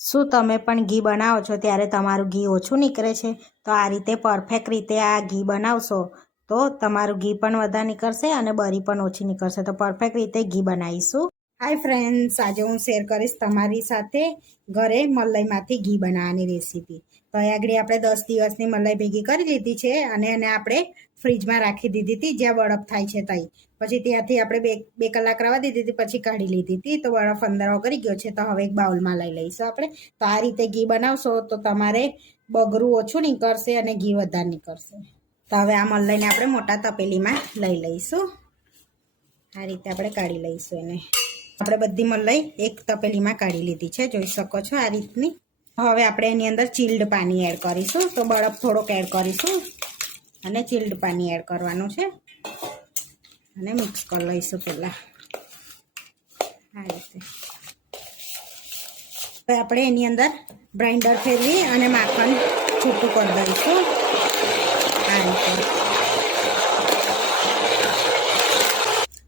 શું તમે પણ ઘી બનાવો છો ત્યારે તમારું ઘી ઓછું નીકળે છે? તો આ રીતે પરફેક્ટ રીતે આ ઘી બનાવશો તો તમારું ઘી પણ વધારે નીકળશે અને બરી પણ ઓછી નીકળશે. તો પરફેક્ટ રીતે ઘી બનાવીશું. હાય ફ્રેન્ડ્સ, આજે હું શેર કરીશ તમારી સાથે ઘરે મલાઈમાંથી ઘી બનાવવાની રેસીપી. તો આગળ આપણે 10 દિવસની મલાઈ ભેગી કરી લીધી છે અને એને આપણે ફ્રીજમાં રાખી દીધી હતી, જ્યાં બરફ થાય છે ત્યાં. પછી ત્યાંથી આપણે બે કલાક રવા દીધી હતી, પછી કાઢી લીધી હતી. તો બરફ અંદર ઓગળી ગયો છે. તો હવે એક બાઉલમાં લઈ લઈશું આપણે. તો આ રીતે ઘી બનાવશો તો તમારે બગરું ઓછું નીકળશે અને ઘી વધારે નીકળશે. તો હવે આ મલાઈને આપણે મોટા તપેલીમાં લઈ લઈશું. આ રીતે આપણે કાઢી લઈશું એને. આપણે બધી મલાઈ એક તપેલીમાં કાઢી લીધી છે, જોઈ શકો છો આ રીતની. હવે આપણે એની અંદર ચીલ્ડ પાણી એડ કરીશું. તો બરફ થોડોક એડ કરીશું અને ચીલ્ડ પાણી એડ કરવાનું છે અને મિક્સ કરી લઈશું પહેલાં આ રીતે. હવે આપણે એની અંદર ગ્રાઇન્ડર ફેરવી અને માખણ છૂટું કરી દઈશું આ રીતે.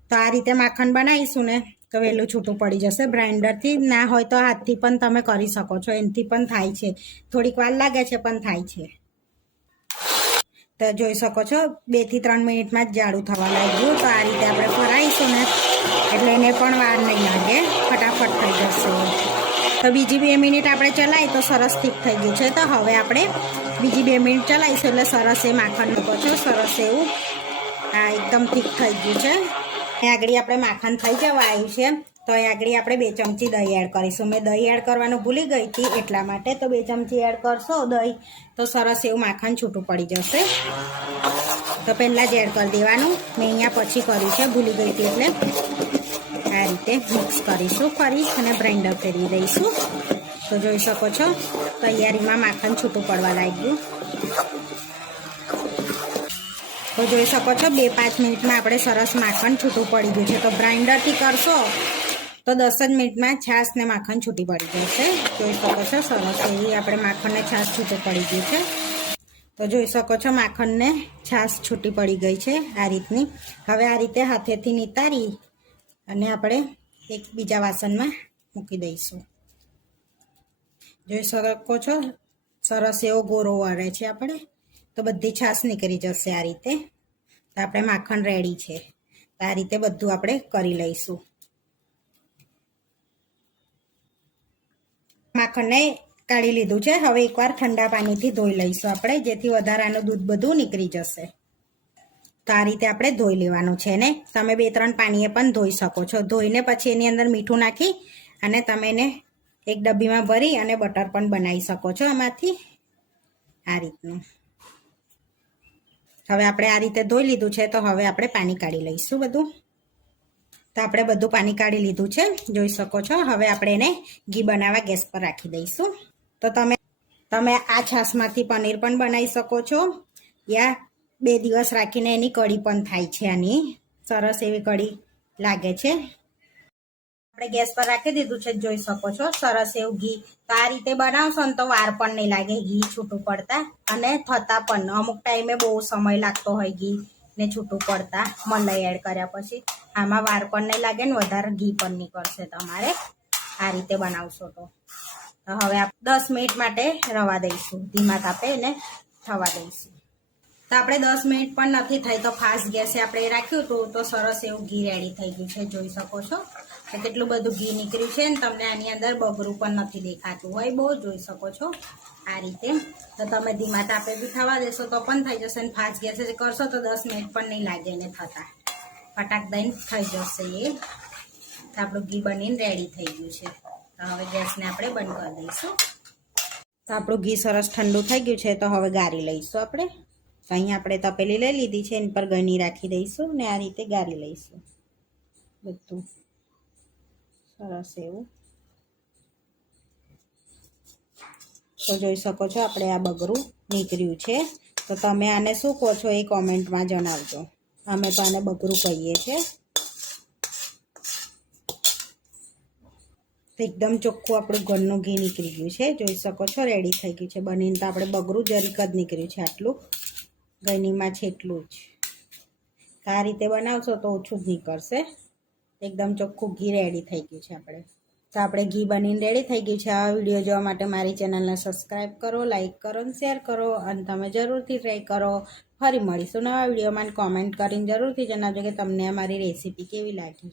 તો આ રીતે માખણ બનાવીશું ને તો વહેલું છૂટું પડી જશે. ગ્રાઇન્ડરથી ના હોય તો હાથથી પણ તમે કરી શકો છો, એનાથી પણ થાય છે. થોડીક વાર લાગે છે પણ થાય છે. તો જોઈ શકો છો 2 થી 3 મિનિટમાં જ જાડું થવા લાગ્યું. તો આ રીતે આપણે ફરાઈશું ને એટલે એને પણ વાર નહીં લાગે, ફટાફટ થઈ જશે. તો બીજી 2 મિનિટ આપણે ચલાવી તો સરસ ઠીક થઈ ગયું છે. તો હવે આપણે બીજી 2 મિનિટ ચલાવીશું એટલે સરસ એ માખણ મૂકો છો, સરસ એવું આ એકદમ ઠીક થઈ ગયું છે. આગળ આપણે માખણ થઈ જવા આવ્યું છે. તો આગળ આપણે 2 ચમચી દહીં એડ કરીશું. મેં દહીં એડ કરવાનું ભૂલી ગઈ હતી એટલા માટે. તો 2 ચમચી એડ કરશો દહીં તો સરસ એવું માખણ છૂટું પડી જશે. તો પહેલાં જ એડ કરી દેવાનું. મેં અહીંયા પછી કર્યું છે, ભૂલી ગઈ હતી એટલે. આ રીતે મિક્સ કરીશું ફરી અને ગ્રાઇન્ડર ફેરવી દઈશું. તો જોઈ શકો છો તૈયારીમાં માખણ છૂટું પડવા લાગ્યું. તો જોઈ શકો છો 2-5 મિનિટમાં આપણે સરસ માખણ છૂટું પડી ગયું છે. તો ગ્રાઇન્ડરથી કરશો તો 10 જ મિનિટમાં છાશ ને માખણ છૂટી પડી જશે. જોઈ શકો છો સરસ એવી આપણે માખણને છાશ છૂટું પડી ગયું છે. તો જોઈ શકો છો માખણને છાશ છૂટી પડી ગઈ છે આ રીતની. હવે આ રીતે હાથેથી નિતારી અને આપણે એક બીજા વાસણમાં મૂકી દઈશું. જોઈ શકો છો સરસ એવો ગોરો વળે છે આપણે. તો બધી છાશ નીકળી જશે આ રીતે. તો આપણે માખણ રેડી છે. તો આ રીતે બધું આપણે કરી લઈશું. માખણને કાઢી લીધું છે. હવે એકવાર ઠંડા પાણીથી ધોઈ લઈશું આપણે, જેથી વધારાનું દૂધ બધું નીકળી જશે. તો આ રીતે આપણે ધોઈ લેવાનું છે ને. તમે 2-3 પાણીએ પણ ધોઈ શકો છો. ધોઈને પછી એની અંદર મીઠું નાખી અને તમે એને એક ડબ્બીમાં ભરી અને બટર પણ બનાવી શકો છો આમાંથી આ રીતનું. હવે આપણે આ રીતે ધોઈ લીધું છે. તો હવે આપણે પાણી કાઢી લઈશું બધું. તો આપણે બધું પાણી કાઢી લીધું છે, જોઈ શકો છો. હવે આપણે એને ઘી બનાવવા ગેસ પર રાખી દઈશું. તો તમે આ છાશમાંથી પનીર પણ બનાવી શકો છો, યા 2 દિવસ રાખીને એની કઢી પણ થાય છે. આની સરસ એવી કઢી લાગે છે. આપણે ગેસ પર રાખી દીધું છે, જોઈ શકો છો સરસ એવું ઘી. તો આ રીતે બનાવશો ને તો વાર પણ નહીં લાગે ઘી છૂટું પડતા, અને થતા પણ અમુક ટાઈમે બહુ સમય લાગતો હોય ઘી ને છૂટું પડતા મલાઈ એડ કર્યા પછી. આમાં વાર પણ નહીં લાગે ને વધારે ઘી પણ નીકળશે તમારે આ રીતે બનાવશો તો. હવે આપણે 10 મિનિટ માટે રવા દઈશું, ધીમા તાપે એને થવા દઈશું. તો આપણે 10 મિનિટ પણ નથી થઈ તો ફાસ્ટ ગેસે આપણે રાખ્યું હતું. તો સરસ એવું ઘી રેડી થઈ ગયું છે, જોઈ શકો છો કેટલું બધું ઘી નીકળ્યું છે. ને તમને આની અંદર બગરું પણ નથી દેખાતું હોય બહુ, જોઈ શકો છો આ રીતે. તો તમે ધીમા તાપે બી થવા દેશો તો પણ થઈ જશે, ને ફાસ્ટ ગેસે કરશો તો 10 મિનિટ પણ નહીં લાગે એને થતા, ફટાક દઈને થઈ જશે એ. તો આપણું ઘી બનીને રેડી થઈ ગયું છે. તો હવે ગેસને આપણે બંધ કરી દઈશું. તો આપણું ઘી સરસ ઠંડુ થઈ ગયું છે. તો હવે ગાળી લઈશું આપણે. તો અહીંયા આપણે તપેલી લઈ લીધી છે, એની પર ગળણી રાખી દઈશું ને આ રીતે ગાળી લઈશું બધું સરસ એવું. તો જોઈ શકો છો આપણે આ બગરું નીકળ્યું છે. તો તમે આને શું કહો છો એ કોમેન્ટમાં જણાવજો. અમે તો આને બગરું કહીએ છીએ. તો એકદમ ચોખ્ખું આપણું ઘરનું ઘી નીકળી ગયું છે, જોઈ શકો છો રેડી થઈ ગયું છે બનીને. તો આપણે બગરું જરીક જ નીકળ્યું છે, આટલું ગળણીમાં છે એટલું જ. આ રીતે બનાવશો તો ઓછું જ નીકળશે. એકદમ ચોખ્ખું ઘી રેડી થઈ ગયું છે આપણે. તો આપણે ઘી બનીને રેડી થઈ ગયું છે. આ વિડીયો જોવા માટે મારી ચેનલને સબસ્ક્રાઈબ કરો, લાઈક કરો અને શેર કરો અને તમે જરૂરથી ટ્રાય કરો. ફરી મળીશું નવા વિડીયોમાં. કોમેન્ટ કરીને જરૂરથી જણાવજો કે તમને અમારી રેસીપી કેવી લાગી.